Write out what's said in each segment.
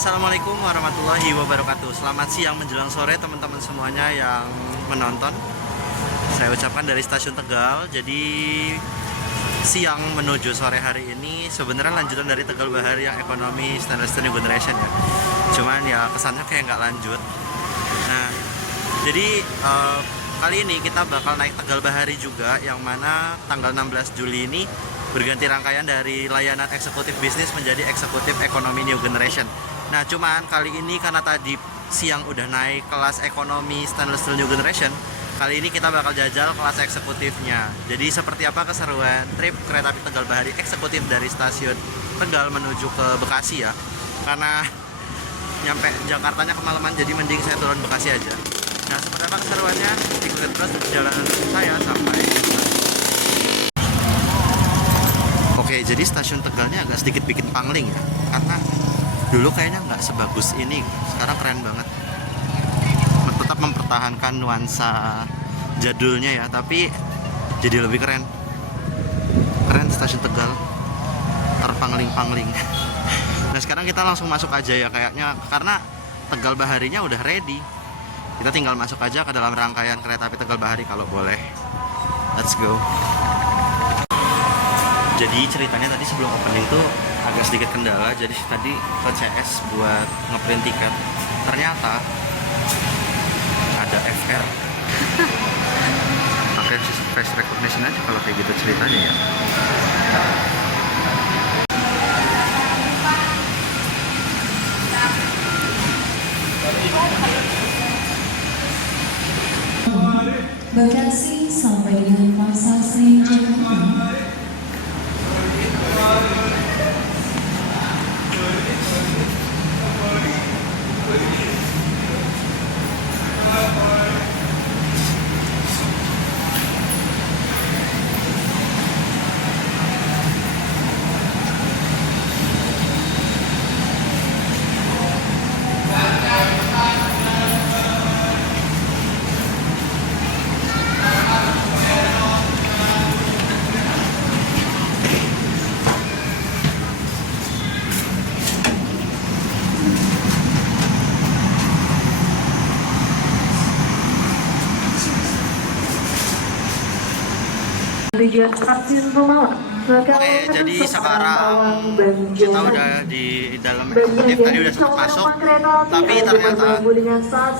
Assalamualaikum warahmatullahi wabarakatuh. Selamat siang menjelang sore teman-teman semuanya yang menonton. Saya ucapkan dari stasiun Tegal. Jadi siang menuju sore hari ini sebenarnya lanjutan dari Tegal Bahari yang ekonomi stainless steel new generation ya. Cuman ya kesannya kayak nggak lanjut. Nah, jadi kali ini kita bakal naik Tegal Bahari juga, yang mana tanggal 16 Juli ini berganti rangkaian dari layanan eksekutif bisnis menjadi eksekutif ekonomi new generation. Nah, cuman kali ini karena tadi siang udah naik kelas ekonomi stainless steel new generation, kali ini kita bakal jajal kelas eksekutifnya. Jadi seperti apa keseruan trip kereta api Tegal Bahari eksekutif dari stasiun Tegal menuju ke Bekasi ya. Karena nyampe Jakartanya kemalaman, jadi mending saya turun Bekasi aja. Nah, seperti apa keseruannya? Ikutin terus perjalanan saya sampai. Oke, jadi stasiun Tegalnya agak sedikit bikin pangling ya, karena dulu kayaknya nggak sebagus ini, sekarang keren banget. Tetap mempertahankan nuansa jadulnya ya, tapi jadi lebih keren. Keren stasiun Tegal, terpangling-pangling. Nah, sekarang kita langsung masuk aja ya kayaknya, karena Tegal Baharinya udah ready. Kita tinggal masuk aja ke dalam rangkaian kereta api Tegal Bahari kalau boleh. Let's go. Jadi ceritanya tadi sebelum opening tuh agak sedikit kendala, jadi tadi ke CS buat ngeprint tiket, ternyata ada FR. Pakai face recognition aja kalau kayak gitu ceritanya ya. Bekasi sampai dengan Pasar Seni Jakarta. Tujuan stasiun Pemalang. Oke, jadi sekarang kita udah di dalam eksekutif, tadi udah sempat masuk, tapi ternyata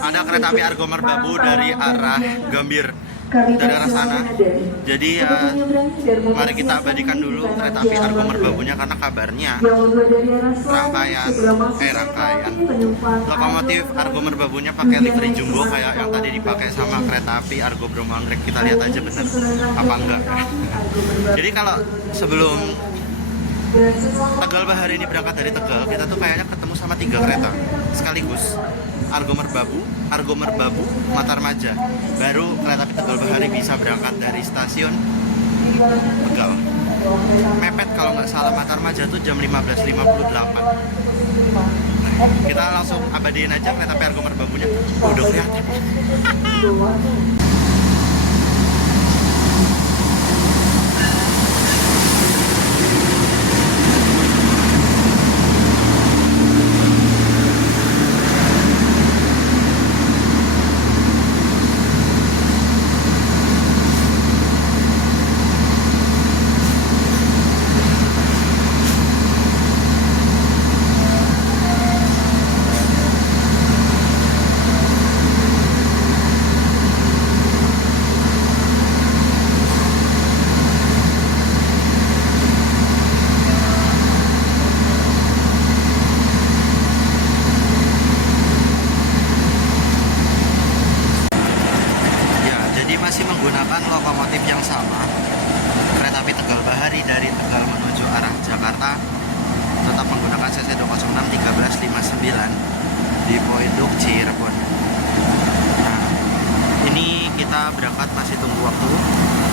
ada kereta api Argo Merbabu dari arah Gambir, dari arah sana. Jadi ya, mari kita abadikan dulu kereta api Argo Merbabunya, karena kabarnya rangkaian lokomotif Argo Merbabunya pakai livery jumbo kayak yang tadi dipakai sama kereta api Argo Bromo Anggrek. Kita lihat aja bener apa enggak. Jadi kalau sebelum Tegal Bahari ini berangkat dari Tegal, kita tuh kayaknya ketemu sama 3 kereta sekaligus. Argo Merbabu, Matarmaja. Baru kereta api Tegal Bahari bisa berangkat dari stasiun Tegal. Mepet kalau nggak salah Matarmaja tuh jam 15.58. Kita langsung abadiin aja kereta api Argo Merbabunya. Udah kelihatan. Masih menggunakan lokomotif yang sama, kereta api Tegal Bahari dari Tegal menuju arah Jakarta tetap menggunakan CC 206 1359 di Poinduk Cirebon. kita berangkat, masih tunggu waktu,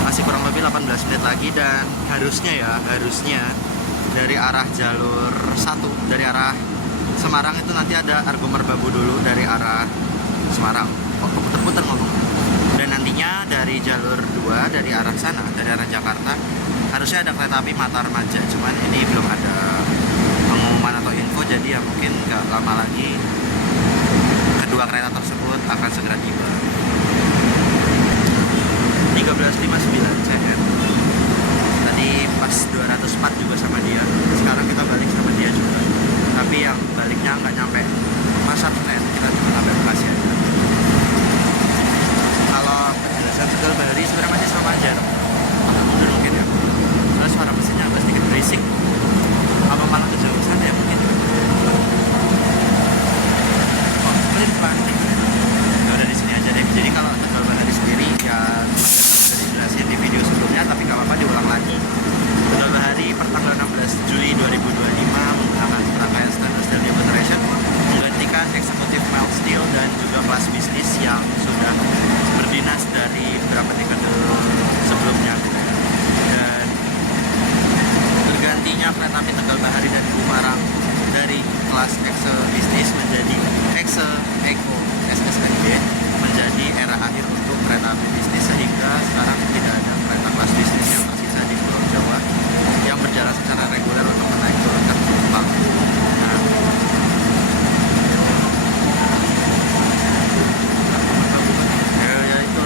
masih kurang lebih 18 menit lagi. Dan harusnya dari arah jalur 1, dari arah Semarang itu nanti ada Argo Merbabu dulu dari arah Semarang. Kok puter-puter ngomong. Dan nantinya dari jalur 2 dari arah sana, dari arah Jakarta, harusnya ada kereta api Mata Remaja. Cuman ini belum ada pengumuman atau info, jadi ya mungkin nggak lama lagi kedua kereta tersebut akan segera tiba. 13.59 CM. Tadi pas 204 juga sama dia. Sekarang kita balik sama dia juga. Tapi yang baliknya nggak nyampe Pasar Senen, kita cuma sampai Bekasi aja. Kalau penjelasan Tegal Bahari sebenarnya masih sama aja. Agak mundur mungkin ya. Terus suara mesinnya agak sedikit berisik. Apa malah kejauhan ya mungkin. Oh, pelan-pelan. Ya udah di sini aja deh. Jadi kalau Tegal Bahari sendiri ya sudah dijelasin di video sebelumnya, tapi nggak apa-apa diulang lagi. Tegal Bahari pertanggal 16 Juli 2025 menggunakan rangkaian Standard Steel New Generation menggantikan eksekutif mild steel dan juga kelas bisnis yang sudah berdinas dari beberapa dekade sebelumnya. Dan bergantinya kereta api Tegal Bahari dan Bumarang dari kelas Exe bisnis menjadi Exe Eco SSNB menjadi era akhir untuk kereta api bisnis, sehingga sekarang tidak ada kereta kelas bisnis yang tersisa di Pulau Jawa yang berjalan secara reguler untuk menaik turunkan penumpang. Nah, ya itu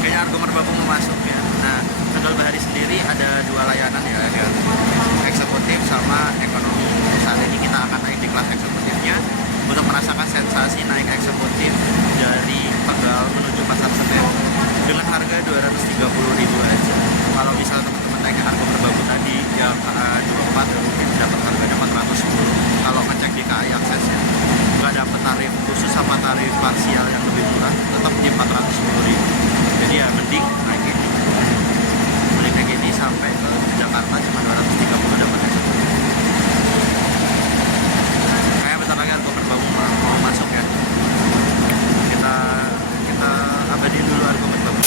kayaknya Argo Merbabu mau masuk ya. Nah, Tegal Bahari sendiri ada dua layanan ya, eksekutif sama ekonomi. Saat ini kita akan naik di kelas eksekutifnya untuk merasakan sensasi naik eksekutif dari Tegal menuju Pasar Senen dengan harga 230.000 aja. Kalau misalnya teman-teman naik Argo Merbabu tadi yang KA24 mungkin dapat harganya 410. Kalau ngecek di KAI Akses ya, nggak dapat tarif khusus sama tarif parsial yang lebih murah, tetap di 410.000. Jadi ya mending naik ini sampai ke Jakarta cuma 230 dapat eksekutif. Kayak bentar lagi Argo Merbabu mau masuk ya. Kita abadiin dulu Argo Merbabu.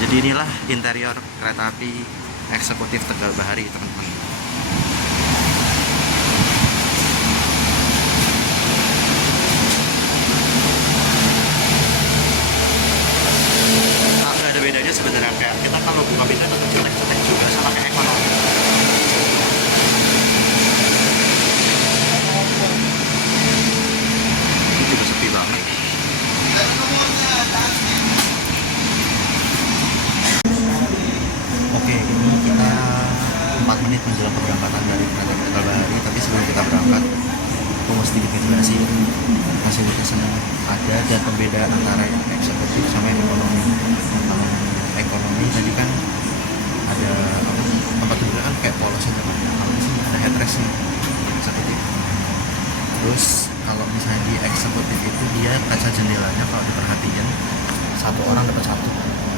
Jadi inilah interior kereta api eksekutif Tegal Bahari, teman-teman. Nggak ada bedanya sebenarnya, kayak kita kalau buka pintu tetap cetek-cetek juga sama kayak ekonomi. Ini juga sepi banget. Oke, ini kita 4 menit menjelang keberangkatan dari kereta api Tegal Bahari. Tapi sebelum kita berangkat, aku mesti jelasin fasilitasnya ada dan perbedaan antara yang eksekutif sama yang ekonomi. Kalau ekonomi tadi kan ada tempat duduknya kan kayak polos aja kan. Kalau di sini ada headrestnya. Eksekutif Terus kalau misalnya di eksekutif itu dia kaca jendelanya kalau diperhatiin satu orang dapat satu.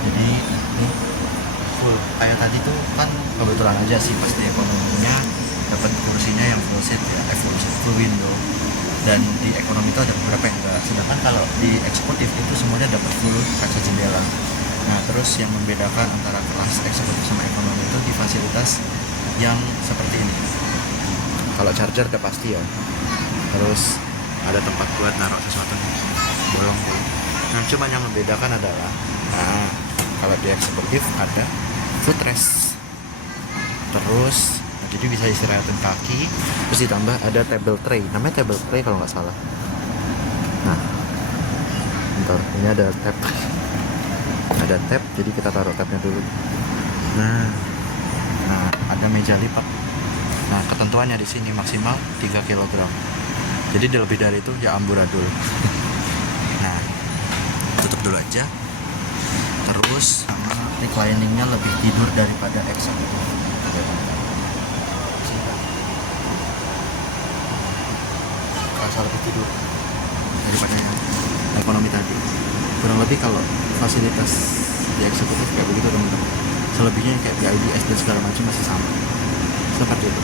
Jadi ini full. Kayak tadi tuh kan kebetulan aja sih pas di ekonominya dapat kursinya yang full seat ya, full window. Dan di ekonomi itu ada beberapa yang enggak. Sedangkan kalau di eksekutif itu semuanya dapat full kaca jendela. Nah, terus yang membedakan antara kelas eksekutif sama ekonomi itu di fasilitas yang seperti ini. Kalau charger udah pasti ya. Terus ada tempat buat naruh sesuatu, bolong. Nah, cuma yang membedakan adalah, nah, kalau di eksekutif ada footrest. Terus jadi bisa istirahatin kaki, terus ditambah ada table tray, namanya table tray kalau nggak salah. Nah, bentar, ini ada tab, jadi kita taruh tabnya dulu. Nah, ada meja lipat. Nah, ketentuannya di sini maksimal 3 kg. Jadi lebih dari itu ya amburadul. Nah, tutup dulu aja. Terus sama recliningnya lebih tidur daripada eksekutif. Kerasa lebih tidur daripada yang ekonomi tadi. Kurang lebih kalau fasilitas di eksekutif kayak begitu teman-teman. Selebihnya kayak BIDS dan segala macam masih sama. Seperti itu.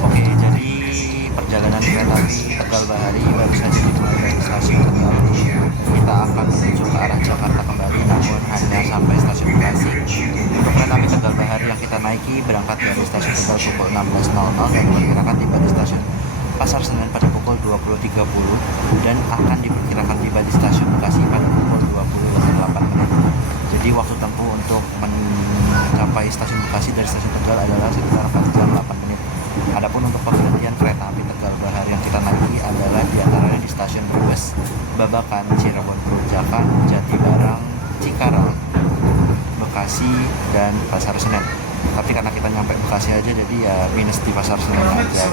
Oke, jadi perjalanan kereta api Tegal Bahari baru saja dimulai dari stasiun Tegal. Kita akan menuju ke arah Jakarta kembali, namun hanya sampai stasiun Bekasi. Untuk kereta api Tegal Bahari yang kita naiki berangkat dari stasiun Tegal pukul 16.00 dan diperkirakan tiba di stasiun Pasar Senen pada pukul 20.30 dan akan diperkirakan tiba di stasiun Bekasi pada pukul 20.08. Jadi waktu tempuh untuk mencapai stasiun Bekasi dari stasiun Tegal adalah sekitar 4 jam 8 menit. Adapun untuk pemberhentian kereta api Tegal Bahari yang kita naiki adalah diantaranya di stasiun Brebes, Babakan, Cirebon, Perujakan, Jatibarang, Cikarang, Bekasi, dan Pasar Senen. Tapi karena kita nyampe Bekasi aja, jadi ya minus di Pasar Senen aja.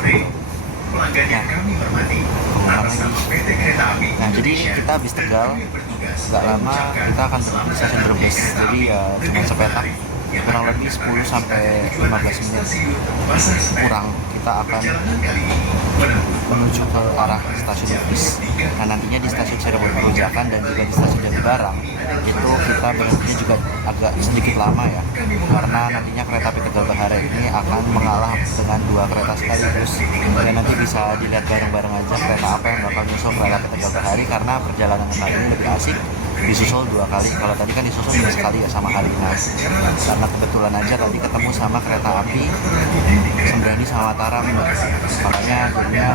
Nah, jadi kita habis Tegal, nggak lama kita akan berhenti di stasiun Brebes. Jadi ya cuma sepetak, kurang lebih 10 sampai 15 menit kurang kita akan menuju ke arah stasiun Brebes. Nah, nantinya di stasiun Cirebon Perujakan dan juga di stasiun Jatibarang itu kita berhentinya juga agak sedikit lama ya, karena nantinya kereta api Tegal Bahari ini akan mengalah dengan 2 kereta sekaligus. Dan nanti bisa dilihat bareng-bareng aja kereta apa yang bakal nyusul kereta api Tegal Bahari, karena perjalanan kali ini lebih asik disusul 2 kali. Kalau tadi kan disusul cuma sekali ya sama Harina. Karena kebetulan aja tadi ketemu sama kereta api Sembrani sama Mataram, makanya jadinya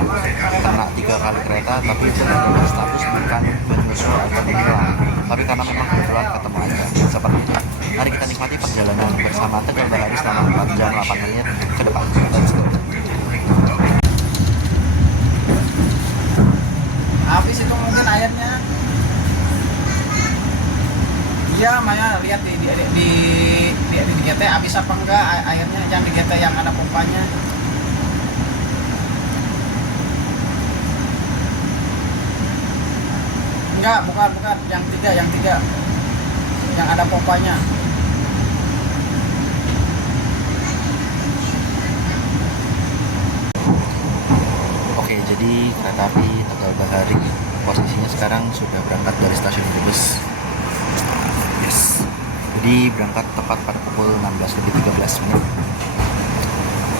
kena 3 kali kereta, tapi itu status bukan menyusul atau menghilang, tapi karena memang kebetulan ketemu aja. Seperti itu. Mari kita nikmati perjalanan bersama Tegal Bahari selama 4 jam 8 menit ke depan. Let's go. Habis itu mungkin airnya. Iya, Maya lihat di GT habis apa enggak airnya, yang di GT yang ada pompanya. Enggak, bukan yang tiga yang ada pompanya. Oke, jadi kereta api Tegal Bahari posisinya sekarang sudah berangkat dari stasiun Brebes. Yes. Jadi berangkat tepat pada pukul 16.13 menit.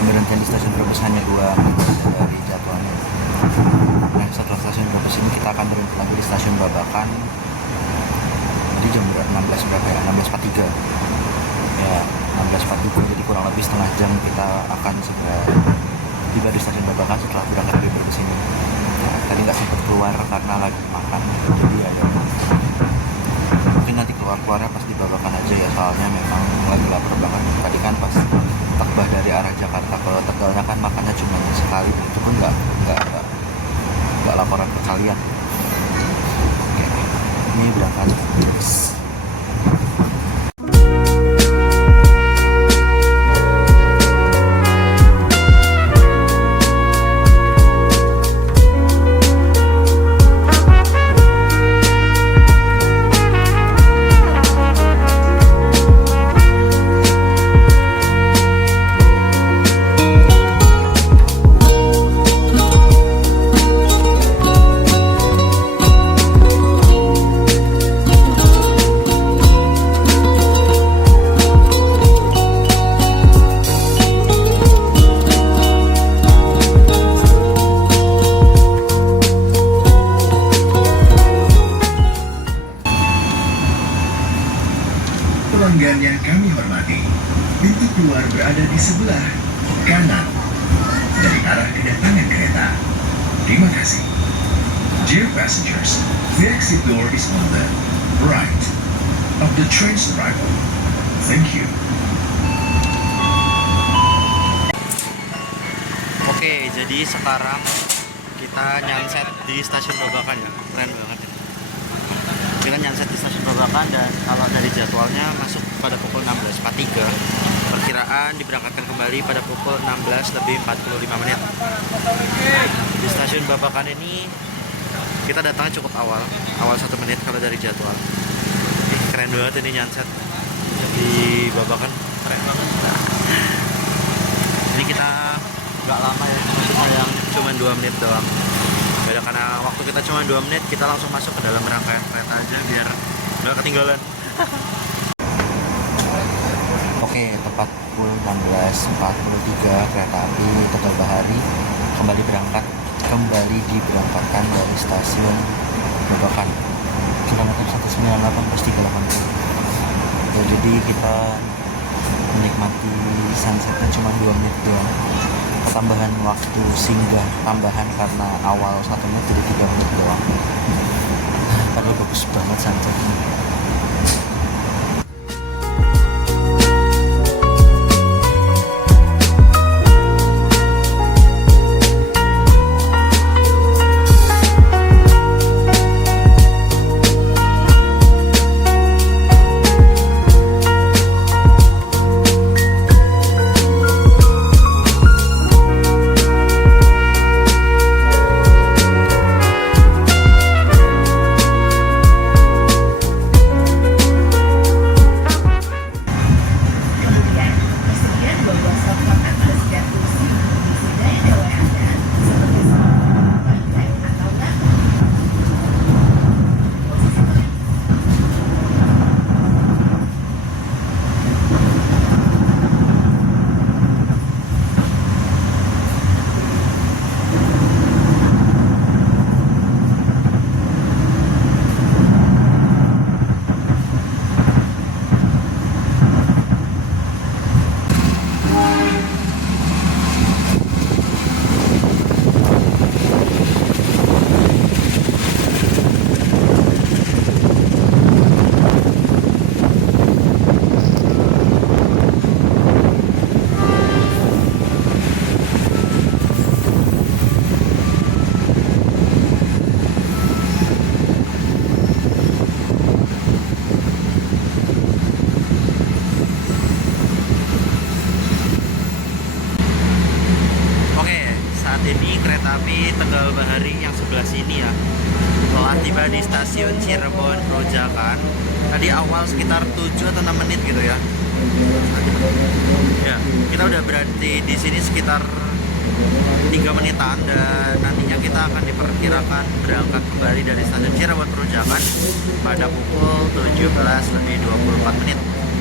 Pemberhentian di stasiun Brebes hanya 2 menit dari jadwalnya. Nah, setelah stasiun Brebes ini kita akan berhenti lagi di stasiun Babakan. Jadi jam 16 berapa ya? 16.43. Ya, 16.43, jadi kurang lebih setengah jam kita akan segera tiba di stasiun Babakan setelah berangkat dari Brebes ini. Nah, tadi nggak sempat keluar karena lagi makan, jadi ada mungkin nanti keluarnya pas di Babakan aja ya, soalnya memang lagi lapar banget. Tadi kan pas takbah dari arah Jakarta ke Tegalnya kan makannya cuma sekali, itu pun nggak laporan ke kalian. Oke, ini berangkat. pelanggan yang kami hormati, pintu keluar berada di sebelah kanan dari arah kedatangan kereta. Terima kasih. Dear passengers, the exit door is on the right of the train's arrival. Thank you. Oke, jadi sekarang kita nyanset di stasiun Babakan ya, keren banget ya. Kita nyanset di stasiun Babakan dan kalau dari jadwalnya masuk pada pukul 16.43. Perkiraan diberangkatkan kembali pada pukul 16:45. Di stasiun Babakan ini kita datangnya cukup awal 1 menit kalau dari jadwal. Keren banget ini nyanset di Babakan, keren banget. Ini kita nggak lama ya, cuma 2 menit doang. Beda karena waktu kita cuma 2 menit, kita langsung masuk ke dalam rangkaian kereta aja biar nggak ketinggalan. Oke, tepat pukul 16.43 kereta api Tegal Bahari kembali diberangkatkan dari stasiun Babakan kilometer 198+380. Jadi kita menikmati sunsetnya cuma 2 menit doang. Tambahan waktu singgah tambahan karena awal 1 menit jadi 3 menit doang. Padahal bagus banget sunsetnya. Tapi Tegal Bahari yang sebelah sini ya telah tiba di stasiun Cirebon Grojagan. Tadi awal sekitar 7 atau 6 menit gitu ya. Ya, kita udah berarti di sini sekitar 3 menitan dan nantinya kita akan diperkirakan berangkat kembali dari stasiun Cirebon Grojagan pada pukul 17:24.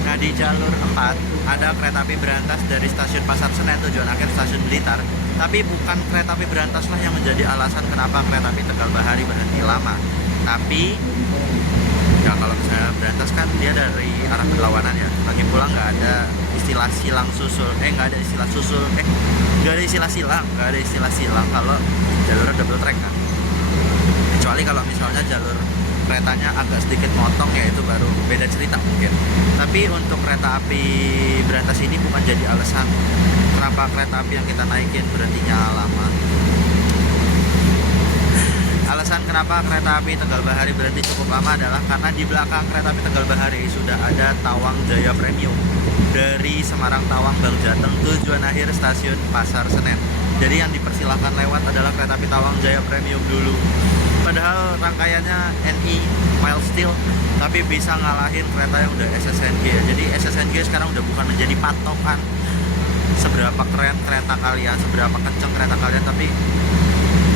Nah, di jalur 4 ada kereta api berantas dari stasiun Pasar Senen tujuan akhir stasiun Blitar. Tapi bukan kereta api berantaslah yang menjadi alasan kenapa kereta api Tegal Bahari berhenti lama. Tapi ya kalau misalnya berantas kan dia dari arah berlawanan ya. Lagi pula nggak ada istilah silang susul. Nggak ada istilah susul. Nggak ada istilah silang kalau jalurnya double track kan. Kecuali kalau misalnya jalur keretanya agak sedikit motong ya itu baru beda cerita mungkin. Tapi untuk kereta api berantas ini bukan jadi alasan kenapa kereta api yang kita naikin berhentinya lama. Alasan kenapa kereta api Tegal Bahari berhenti cukup lama adalah karena di belakang kereta api Tegal Bahari sudah ada Tawang Jaya Premium dari Semarang Tawang Bang Jateng tujuan akhir stasiun Pasar Senen. Jadi yang dipersilahkan lewat adalah kereta api Tawang Jaya Premium dulu. Padahal rangkaiannya NI Miles Steel, tapi bisa ngalahin kereta yang udah SSNG. Jadi SSNG sekarang udah bukan menjadi patokan seberapa keren kereta kalian, seberapa kenceng kereta kalian, tapi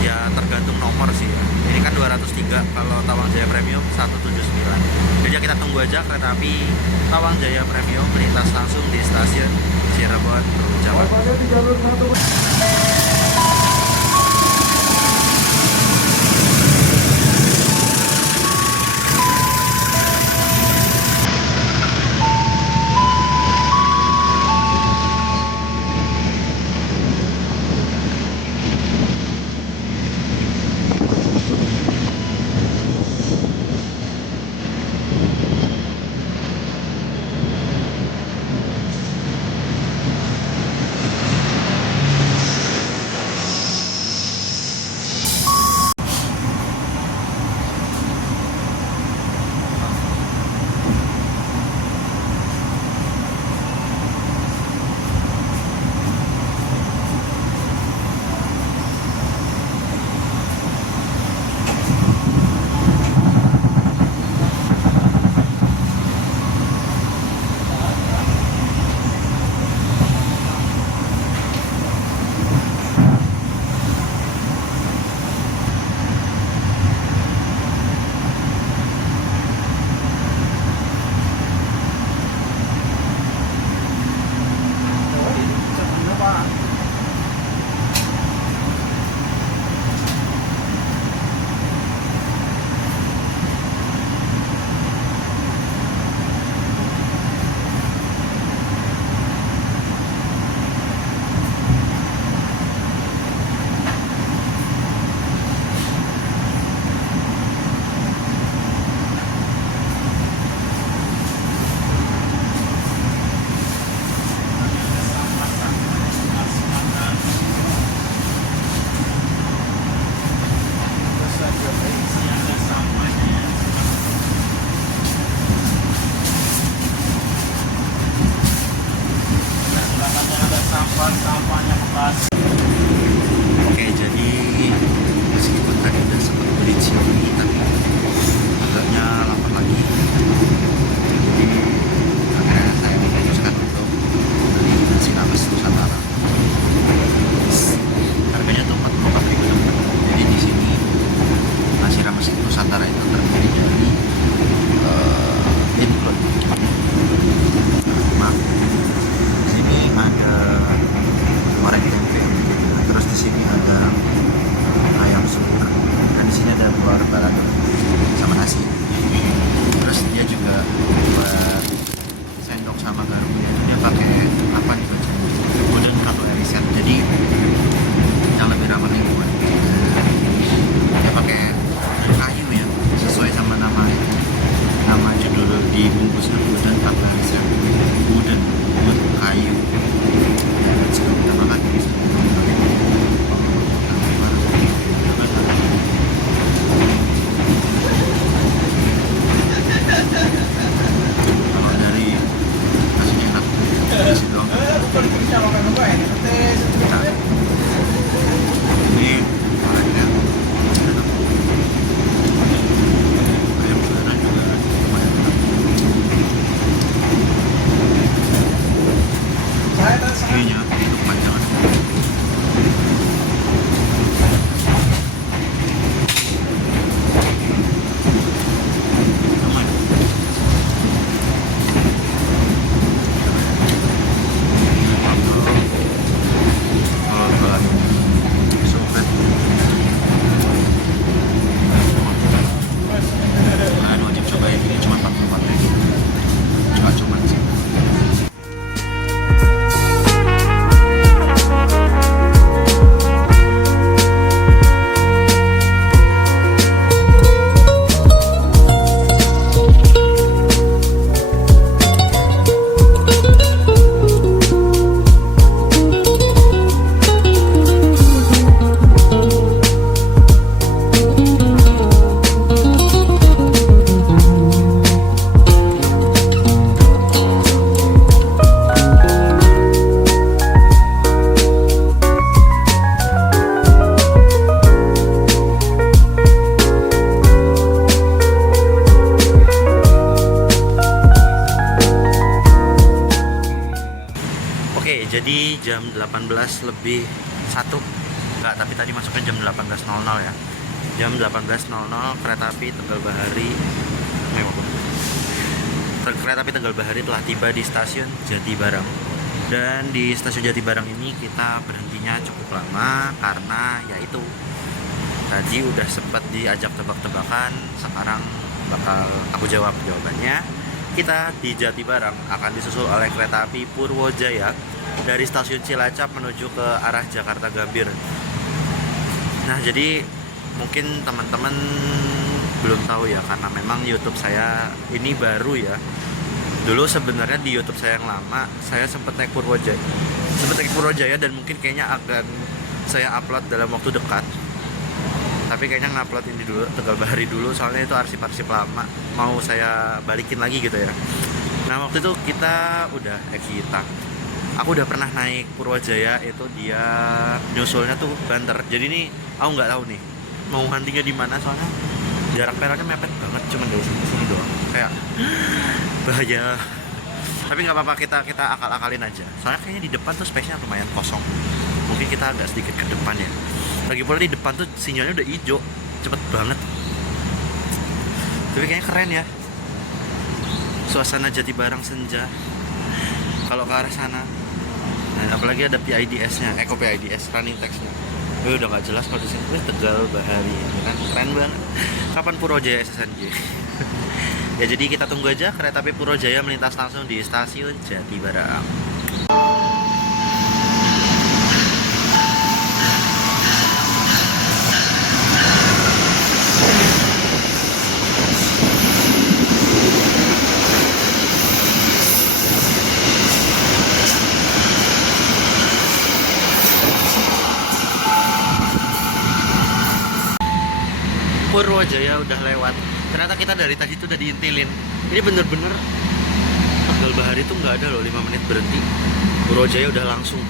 ya tergantung nomor sih ya. Ini kan 203, kalau Tawang Jaya Premium 179. Jadi ya kita tunggu aja kereta api Tawang Jaya Premium melintas langsung di stasiun Cirebon Jawa. banyak banget. Oke, jadi meskipun tadi udah sempat beli Xiaomi, tapi agaknya lapar lagi. Jadi akhirnya saya memutuskan untuk beli nasi rames Nusantara. Harganya tuh 44.000 teman. Jadi di sini nasi rames Nusantara itu terdiri dari include maaf. Di sini ada goreng tempe, terus di sini ada ayam sup, dan di sini ada buah balado sama nasi. Terus dia juga buat sendok sama garpunya itu dia pakai apa nih bacanya? Wooden cutlery set. Jadi yang lebih ramah lingkungan. Dia pakai kayu ya, sesuai sama nama judul di bungkusnya, wooden cutlery set. Wooden kayu. Kita makan di sini. Kalau dari nasinya enak, nasi doang. Bisa makan dua ya, petis. Ini gorengnya enak. Ayam suiran juga lumayan enak. Kayaknya itu panjangan. Aman. Kalau buat sopet, kalian wajib cobain. Ini cuma 44.000. Cuma sih. Oke, jadi jam 18 lebih 1. Enggak, tapi tadi masuknya jam 18.00 ya. Jam 18.00 kereta api Tegal Bahari kereta api Tegal Bahari telah tiba di stasiun Jatibarang. Dan di stasiun Jatibarang ini kita berhentinya cukup lama karena yaitu tadi udah sempat diajak tebak-tebakan, sekarang bakal aku jawab jawabannya. Kita di Jatibarang akan disusul oleh kereta api Purwojaya dari stasiun Cilacap menuju ke arah Jakarta Gambir. Nah, jadi mungkin teman-teman belum tahu ya, karena memang YouTube saya ini baru ya. Dulu sebenarnya di YouTube saya yang lama, saya sempat naik Purwojaya dan mungkin kayaknya akan saya upload dalam waktu dekat. Tapi kayaknya ngupload ini dulu, Tegal Bahari dulu, soalnya itu arsip-arsip lama, mau saya balikin lagi gitu ya. Nah, waktu itu aku udah pernah naik Purwojaya, itu dia nyusulnya tuh banter. Jadi ini aku nggak tahu nih mau huntingnya di mana, soalnya jarak peronnya mepet banget, cuma dari sini doang, kayak bahaya. Tapi nggak apa-apa, kita akal-akalin aja, soalnya kayaknya di depan tuh space-nya lumayan kosong. Mungkin kita agak sedikit ke depan ya. Lagi pula di depan tuh sinyalnya udah hijau, cepet banget. Tapi kayaknya keren ya, suasana Jatibarang senja kalau ke arah sana. Nah, apalagi ada PIDS-nya, PIDS running text-nya. Udah nggak jelas kalau di sini. Tegal Bahari, ya kan? Keren banget. Kapan Purwojaya SSNJ? Ya, jadi kita tunggu aja kereta api Purwojaya melintas langsung di stasiun Jatibarang. Purwojaya udah lewat. Ternyata kita dari tadi tuh udah diintilin. Ini bener-bener Tegal Bahari tuh nggak ada loh 5 menit berhenti. Purwojaya udah langsung.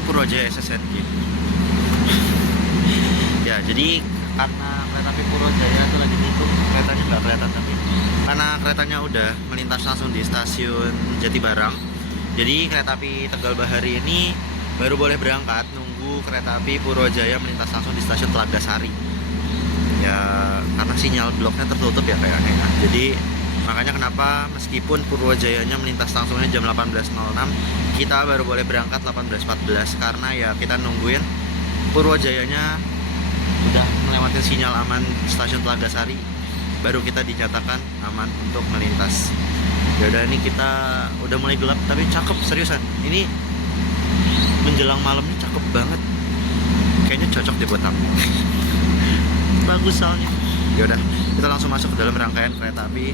depan Purwojaya SSNG. Ya, jadi karena kereta api Purwojaya itu lagi dihitung, keretanya nggak kelihatan tapi karena keretanya udah melintas langsung di stasiun Jatibarang, jadi kereta api Tegal Bahari ini baru boleh berangkat nunggu kereta api Purwojaya melintas langsung di stasiun Telaga Sari. Ya karena sinyal bloknya tertutup ya kayaknya ya. Jadi makanya kenapa meskipun Purwojayanya melintas langsungnya jam 18.06, kita baru boleh berangkat 18.14 karena ya kita nungguin Purwojayanya udah melewati sinyal aman stasiun Telaga Sari, baru kita dinyatakan aman untuk melintas. Ya udah, ini kita udah mulai gelap tapi cakep seriusan. Ini menjelang malam ini cakep banget. Kayaknya cocok dibuat tamu. Bagus soalnya. Ya udah, kita langsung masuk ke dalam rangkaian kereta api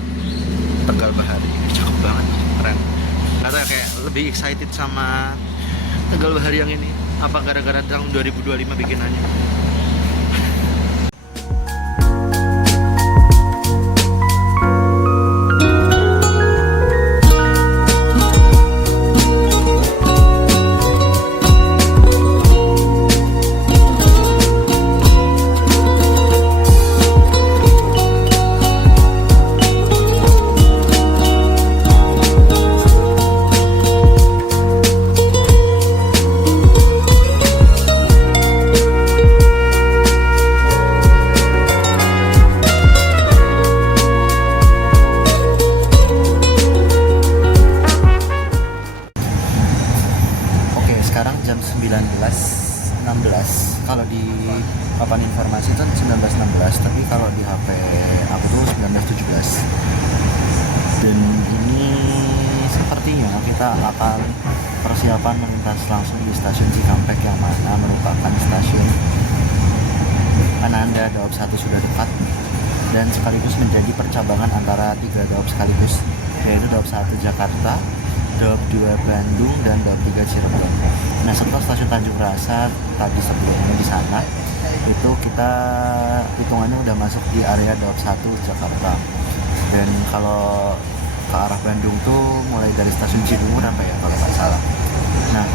Tegal Bahari. Ini cakep banget, keren. Gak tau ya, kayak lebih excited sama Tegal Bahari yang ini. Apa gara-gara tahun 2025 bikinannya? Sekarang jam 19.16. Kalau di papan informasi itu 19.16, tapi kalau di HP aku tuh 19.17. Dan ini sepertinya kita akan persiapan melintas langsung di stasiun Cikampek yang mana merupakan stasiun Ananda Daob 1 sudah dekat dan sekaligus menjadi percabangan antara 3 Daob sekaligus, yaitu Daob 1 Jakarta, Daob 2 Bandung, dan Daob 3 Cirebon. Nah, setelah stasiun Tanjung Rasa tadi sebelumnya di sana, itu kita hitungannya udah masuk di area Daob 1 Jakarta. Dan kalau ke arah Bandung tuh mulai dari stasiun Cibubur apa ya kalau nggak salah. Nah,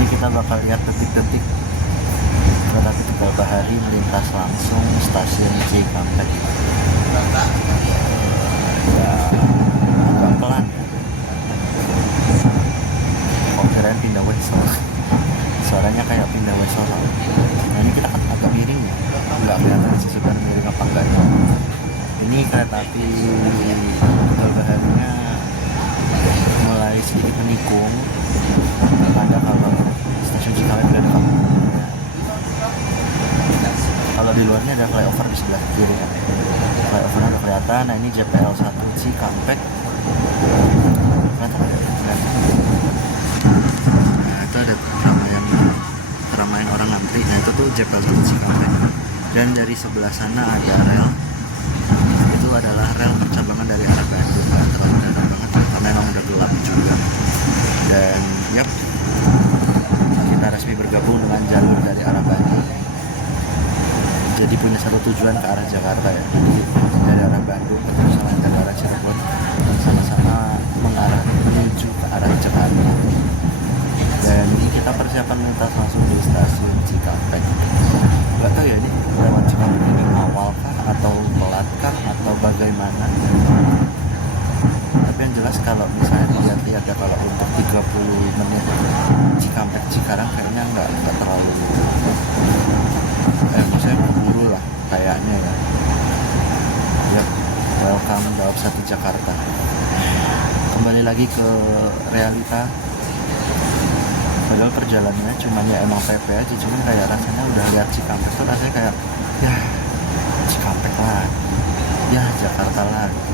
ini kita bakal lihat detik-detik kereta api Tegal Bahari melintas langsung stasiun Cikampek. Ya, agak pelan. Kirain pindah wesel, suaranya kayak pindah wesel. Nah, ini kita kan agak miring ya, nggak kelihatan sih sebenarnya miring apa enggaknya. Ini kereta api Tegal Baharinya mulai sedikit menikung. Ada kalau stasiun Cikampek udah dekat. Kalau di luarnya ada flyover di sebelah kiri kan. Flyovernya udah kelihatan. Nah, ini JPL 1 Cikampek. Kelihatan nggak? Itu ada keramaian orang ngantri. Nah, itu tuh JPL 1 Cikampek. Dan dari sebelah sana ada rel. Itu adalah rel percabangan dari arah Bandung. Nggak terlalu dalam banget karena memang udah gelap juga. Dan yap, kita resmi bergabung dengan jalur dari arah Bandung. Jadi punya satu tujuan ke arah Jakarta ya. Jadi dari arah Bandung ketemu sama dari arah Cirebon, sama-sama mengarah menuju ke arah Jakarta. Dan ini kita persiapan melintas langsung di stasiun Cikampek. Gak tau ya ini lewat Cikampek ini awal kah atau telat kah atau bagaimana. Tapi yang jelas kalau misalnya dilihat ya, kalau untuk 30 menit Cikampek Cikarang kayaknya nggak terlalu maksudnya keburu lah kayaknya ya. Yap, welcome Daob 1 Jakarta. Kembali lagi ke realita. Padahal perjalanannya cuma ya emang PP aja, cuman kayak rasanya udah lihat Cikampek tuh rasanya kayak ya Cikampek lah, ya Jakarta lah gitu.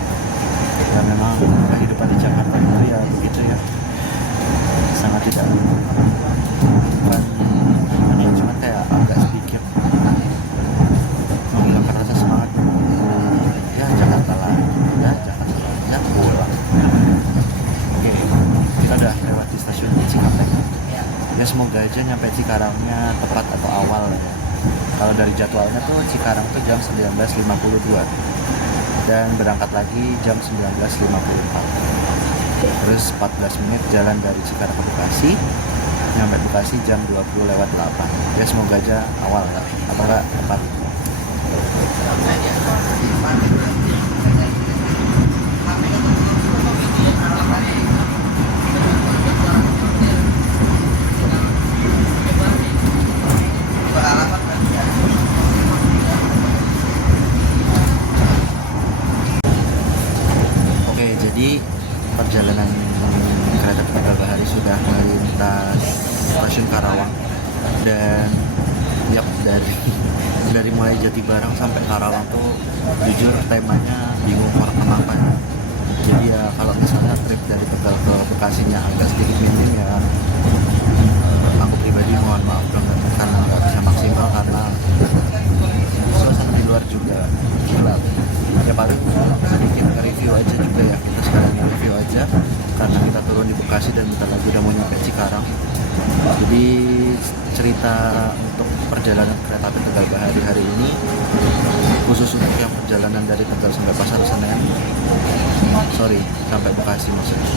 Ya memang kehidupan di Jakarta itu ya begitu ya, sangat tidak bukan gimana ya, cuman kayak agak sedikit menghilangkan rasa semangat. Ya Jakarta lah, ya Jakarta lah, ya pulang. Oke, kita udah lewat di stasiun Cikampek. Ya semoga aja nyampe Cikarangnya tepat atau awal ya. Kalau dari jadwalnya tuh Cikarang tuh jam 19.52 dan berangkat lagi jam 19.54. Terus 14 menit jalan dari Cikarang ke Bekasi, nyampe Bekasi jam 20:08. Ya semoga aja awal ya, apa enggak tepat. Oke, jadi perjalanan kereta Tegal Bahari sudah melintas stasiun Karawang dan dari mulai Jatibarang sampai Karawang tuh jujur temanya bingung mau kenapa ya. Jadi ya kalau misalnya trip dari Tegal ke Bekasinya agak sedikit minim ya, aku pribadi mohon maaf banget karena nggak bisa maksimal karena suasana di luar juga gelap. Ya paling sedikit review aja juga ya, kita sekarang review aja karena kita turun di Bekasi dan kita lagi udah mau nyampe Cikarang. Jadi cerita untuk perjalanan kereta api Tegal Bahari hari ini khusus untuk yang perjalanan dari Tegal sampai Pasar Senen, sampai Bekasi maksudnya.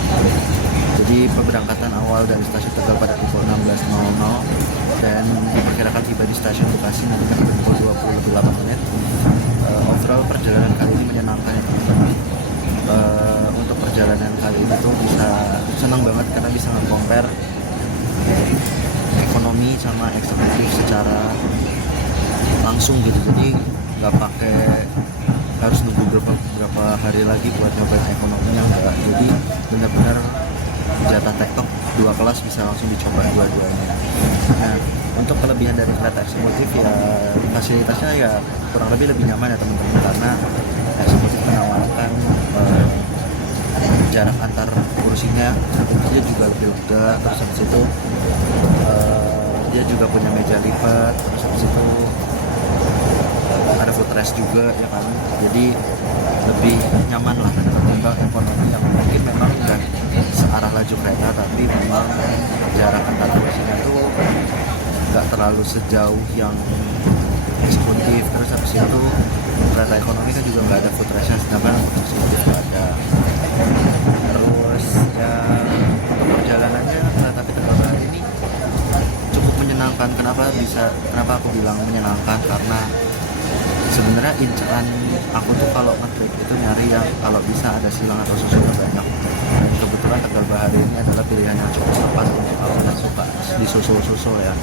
Jadi pemberangkatan awal dari stasiun Tegal pada pukul 16.00 dan diperkirakan tiba di stasiun Bekasi nanti pada pukul 20:08. Overall perjalanan kali ini menyenangkan ya teman-teman. Untuk perjalanan kali ini tuh bisa senang banget karena bisa nge-compare ekonomi sama eksekutif secara langsung gitu. Jadi nggak pakai harus nunggu berapa hari lagi buat nyobain ekonominya, enggak. Jadi benar-benar jatah tektok 2 kelas bisa langsung dicoba dua-duanya. Nah, untuk kelebihan dari kereta eksekutif ya fasilitasnya ya kurang lebih nyaman ya teman-teman, karena eksekutif menawarkan jarak antar kursinya dia juga lebih lega, terus habis itu dia juga punya meja lipat, terus habis itu ada footrest juga ya kan, jadi lebih nyaman lah ketimbang ekonomi yang mungkin memang udah searah laju kereta tapi memang jarak antar kursinya itu nggak terlalu sejauh yang eksekutif. Terus habis itu kereta ekonomi kan juga nggak ada footrestnya, sedangkan eksekutif nggak ada. Terus ya untuk perjalanannya kereta api Tegal Bahari ini cukup menyenangkan. Kenapa aku bilang menyenangkan? Karena sebenarnya incaran aku tuh kalau nge-trip itu nyari yang kalau bisa ada silang atau susulnya banyak. Dan kebetulan Tegal Bahari ini adalah pilihan yang cukup tepat untuk aku yang suka disusul-susul ya.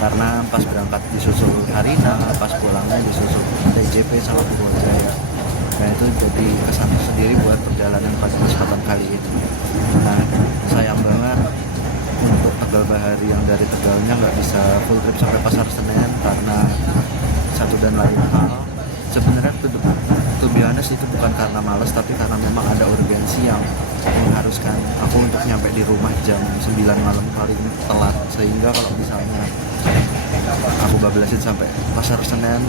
Karena pas berangkat disusul Harina, pas pulangnya disusul TJP sama Purwojaya. Nah itu jadi kesan sendiri buat perjalanan pada kesempatan kali ini. Nah sayang banget untuk Tegal Bahari yang dari Tegalnya nggak bisa full trip sampai Pasar Senen karena satu dan lain hal. Sebenarnya to be honest itu bukan karena malas, tapi karena memang ada urgensi yang mengharuskan aku untuk nyampe di rumah jam 9 malam paling telat, sehingga kalau misalnya aku bablasin sampai Pasar Senen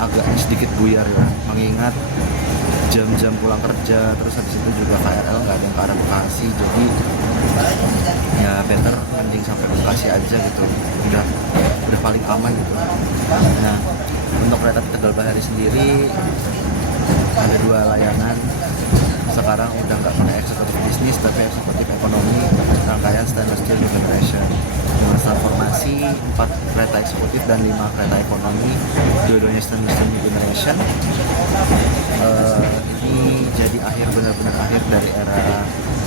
agaknya sedikit buyar ya, mengingat jam-jam pulang kerja, terus habis itu juga KRL nggak ada yang ke arah Bekasi, jadi ya better mending sampai Bekasi aja gitu, udah paling aman gitu. Nah untuk kereta Tegal Bahari sendiri ada 2 layanan. Sekarang udah nggak pakai eksekutif bisnis tapi eksekutif ekonomi rangkaian stainless steel new generation dengan transformasi 4 kereta eksekutif dan 5 kereta ekonomi, dua-duanya stainless steel new generation. Ini jadi benar-benar akhir dari era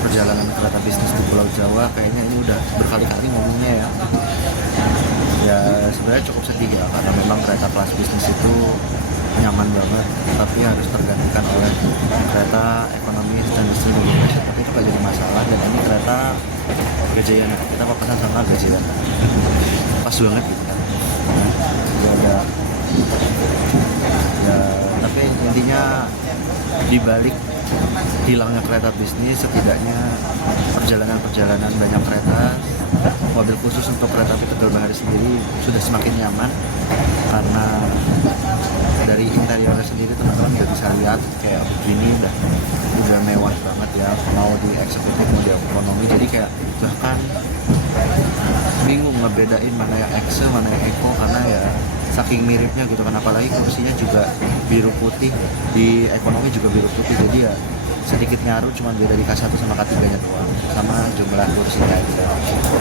perjalanan kereta bisnis di Pulau Jawa. Kayaknya ini udah berkali-kali ngomongnya ya sebenarnya cukup sedih ya, karena memang kereta kelas bisnis itu nyaman banget tapi harus tergantikan oleh kereta ekonomi dan industri Indonesia, tapi itu gak jadi masalah. Dan ini kereta Gajayan, kita papasan sama Gajayan pas banget gitu kan ya, tapi intinya dibalik hilangnya kereta bisnis, setidaknya perjalanan banyak kereta mobil khusus untuk kereta api Tegal Bahari sendiri sudah semakin nyaman, karena dari interiornya sendiri teman-teman udah bisa lihat kayak begini udah mewah banget ya, mau di eksekutif mau di ekonomi, jadi kayak bahkan bingung ngebedain mana yang Exe mana yang Eco karena ya saking miripnya gitu kan, apalagi kursinya juga biru putih, di ekonomi juga biru putih, jadi ya sedikit ngaruh, cuma beda di K1 sama K3 nya doang, sama jumlah kursinya aja.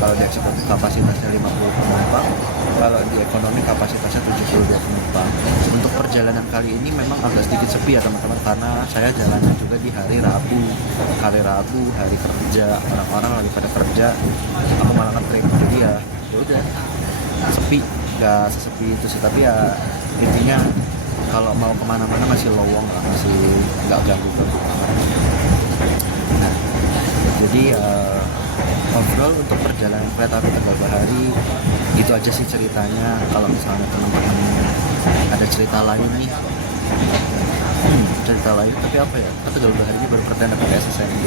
Kalau di eksekutif kapasitasnya 50 penumpang, kalau di ekonomi kapasitasnya 72 penumpang. Untuk perjalanan kali ini memang agak sedikit sepi ya teman-teman, karena saya jalannya juga di hari Rabu, hari kerja, orang-orang lagi pada kerja, aku malah nge-trip, jadi ya udah sepi, nggak sesepi itu sih, tapi ya intinya kalau mau kemana-mana masih lowong lah, masih nggak ganggu. Nah, jadi overall untuk perjalanan kereta api Tegal Bahari itu aja sih ceritanya. Kalau misalnya teman-teman ada cerita lain nih, cerita lain tapi apa ya, Tegal Bahari ini baru pertanda pakai SSND,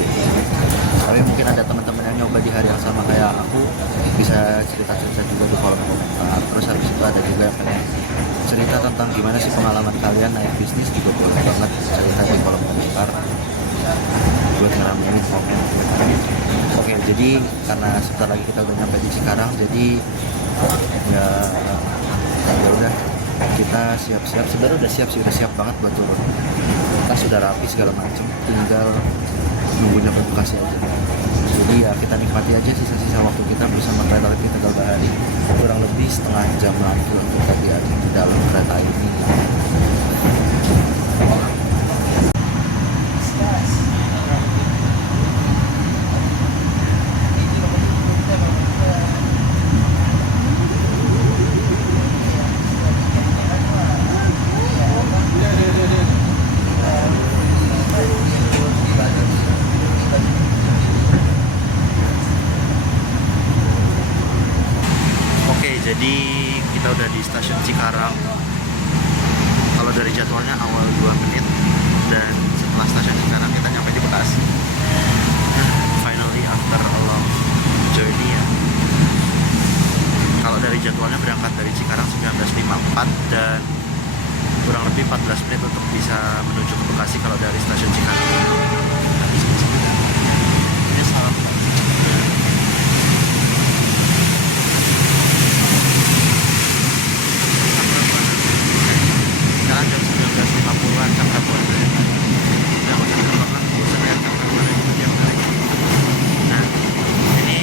tapi mungkin ada teman-teman yang nyoba di hari yang sama kayak aku, bisa cerita-cerita juga di kolom komentar. Terus habis itu ada juga yang pengen cerita tentang gimana sih pengalaman kalian naik bisnis, juga boleh banget cerita di kolom komentar buat ngeramein komen. Oke, jadi karena sebentar lagi kita udah nyampe di Cikarang, jadi ya udah kita siap-siap. Sebenarnya udah siap sih, udah siap banget buat turun. Kita sudah rapi segala macam, tinggal nunggunya Bekasi aja. Jadi ya kita nikmati aja sisa-sisa waktu kita bersama kereta api Tegal Bahari. Kurang lebih setengah jam lagi untuk tadi ada di dalam kereta ini. Jadi kita udah di stasiun Cikarang. Kalau dari jadwalnya awal 2 menit, dan setelah stasiun Cikarang kita nyampe di Bekasi. Finally after a long journey ya. Kalau dari jadwalnya berangkat dari Cikarang 19.54 dan kurang lebih 14 menit untuk bisa menuju ke Bekasi kalau dari stasiun Cikarang. Ini salah. Jam 19.50-an sampai buat yang udah terbang bosan ya sampai buat itu tiap hari. Nah ini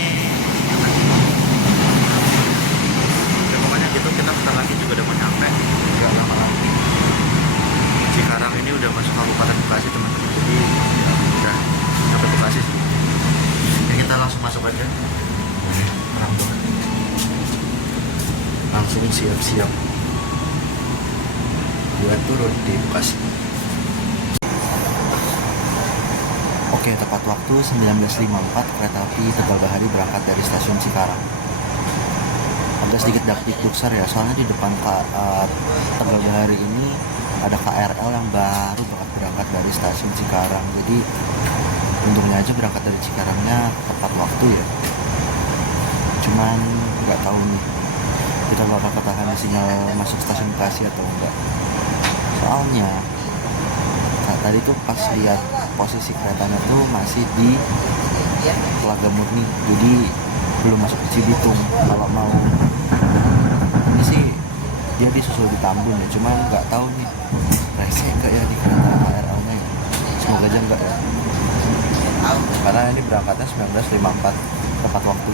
ya pokoknya gitu, kita bentar lagi juga udah mau nyampe, nggak lama lagi. Cikarang ini udah masuk Kabupaten Bekasi teman-teman, jadi ya, udah sampai Bekasi sih. Ya kita langsung masuk aja, langsung siap-siap buat turun di Bekasi. Oke, tepat waktu 19.54 kereta api Tegal Bahari berangkat dari stasiun Cikarang. Agak sedikit dakdikduksar ya, soalnya di depan Tegal Bahari ini ada KRL yang baru berangkat dari stasiun Cikarang. Jadi untungnya aja berangkat dari Cikarangnya tepat waktu ya. Cuman nggak tahu nih kita bakal ketahan sinyal masuk stasiun Bekasi atau enggak. Soalnya tadi tuh pas lihat posisi keretanya tuh masih di Telaga Murni, jadi belum masuk ke Cibitung. Kalau mau ini sih dia disusul di Tambun ya, cuma nggak tahu nih rese enggak ya di kereta KRL-nya ya. Semoga aja enggak ya, karena ini berangkatnya 19.54 tepat waktu.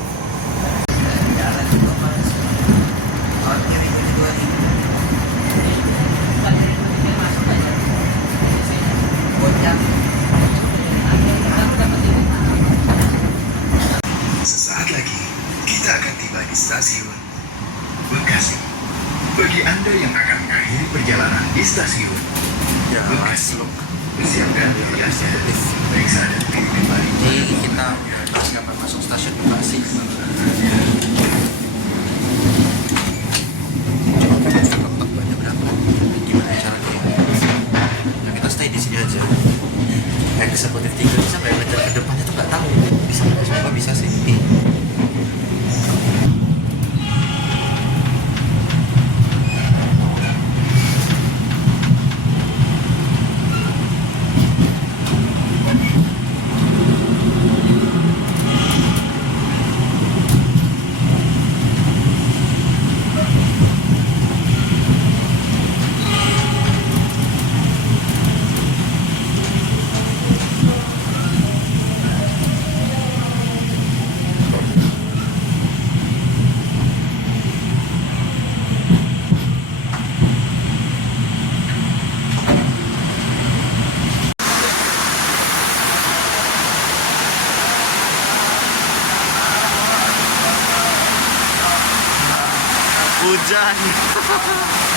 Sesaat lagi kita akan tiba di stasiun Bekasi. Bagi Anda yang akan mengakhiri perjalanan di stasiun Ya Bekasi, masuk. persiapkan bagasi, periksa dan pilih kembali. Ini kita persiapan masuk stasiun Bekasi. Tetap banyak berapa? Gimana caranya? Nah kita stay di sini aja. Eksekutif 3 bisa nggak ngejar ke depannya tuh nggak tahu. Bisa nggak? Semoga bisa sih. hujan.